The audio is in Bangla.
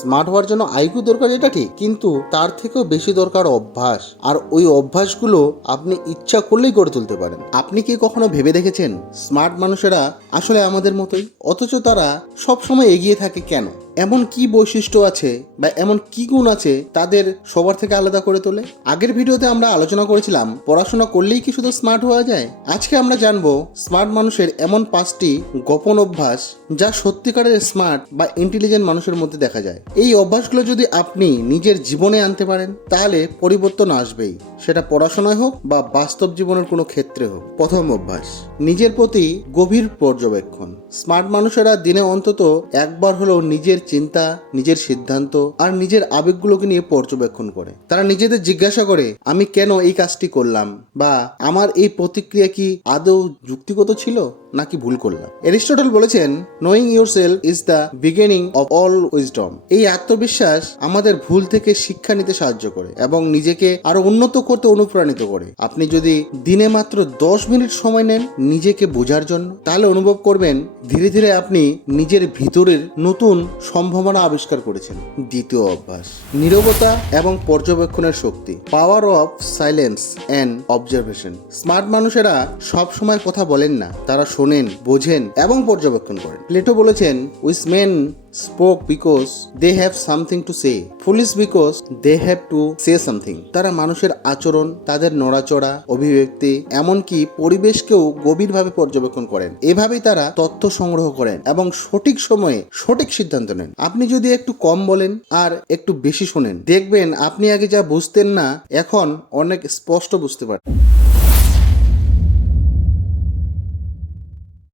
স্মার্ট হওয়ার জন্য আইকিউ দরকার এটা ঠিক, কিন্তু তার থেকেও বেশি দরকার অভ্যাস। আর ওই অভ্যাসগুলো আপনি ইচ্ছা করলেই গড়ে তুলতে পারেন। আপনি কি কখনো ভেবে দেখেছেন? স্মার্ট মানুষেরা আসলে আমাদের মতোই? অথচ তারা সবসময় এগিয়ে থাকে কেন? এমন কি বৈশিষ্ট্য আছে বা এমন কি গুণ আছে তাদের সবার থেকে আলাদা করে তোলে? আগের ভিডিওতে আমরা আলোচনা করেছিলাম, পড়াশোনা করলেই কি শুধু স্মার্ট হওয়া যায়? আজকে আমরা জানব স্মার্ট মানুষের এমন পাঁচটি গোপন অভ্যাস যা সত্যিকারের স্মার্ট বা ইন্টেলিজেন্ট মানুষের মধ্যে দেখা যায়। এই অভ্যাসগুলো যদি আপনি নিজের জীবনে আনতে পারেন, তাহলে পরিবর্তন আসবেই। সেটা পড়াশোনায় হোক বা বাস্তব জীবনের কোনো ক্ষেত্রে হোক। প্রথম অভ্যাস, নিজের প্রতি গভীর পর্যবেক্ষণ। স্মার্ট মানুষেরা দিনে অন্তত একবার হলেও নিজের চিন্তা, নিজের সিদ্ধান্ত আর নিজের আবেগগুলোকে নিয়ে পর্যবেক্ষণ করে। তারা নিজেদের জিজ্ঞাসা করে, আমি কেন এই কাজটি করলাম? বা আমার এই প্রতিক্রিয়া কি আদৌ যুক্তিগত ছিল নাকি ভুল করলাম? এরিস্টটল বলেছেন knowing your self is the beginning of all wisdom এই আত্মবিশ্বাস আমাদের ভুল থেকে শিক্ষা নিতে সাহায্য করে এবং নিজেকে আরও উন্নত করতে অনুপ্রাণিত করে। আপনি যদি দিনে মাত্র দশ মিনিট সময় নেন নিজেকে বোঝার জন্য, তাহলে অনুভব করবেন ধীরে ধীরে আপনি নিজের ভিতরের নতুন সম্ভাবনা আবিষ্কার করেছেন। দ্বিতীয় অভ্যাস, নিরবতা এবং পর্যবেক্ষণের শক্তি power of silence and observation smart মানুষেরা সব সময় কথা বলেন না, তারা শোনেন, বোঝেন এবং পর্যবেক্ষণ করেন। প্লেটো বলেছেন wise men spoke because they have something to say fools because they have to say something তারা মানুষের আচরণ, তাদের নড়াচড়া, অভিব্যক্তি, এমনকি পরিবেশকেও গভীরভাবে পর্যবেক্ষণ করেন। এভাবেই তারা তথ্য সংগ্রহ করেন এবং সঠিক সময়ে সঠিক সিদ্ধান্ত নেন। আপনি যদি একটু কম বলেন আর একটু বেশি শোনেন, দেখবেন আপনি আগে যা বুঝতেন না, এখন অনেক স্পষ্ট বুঝতে পারেন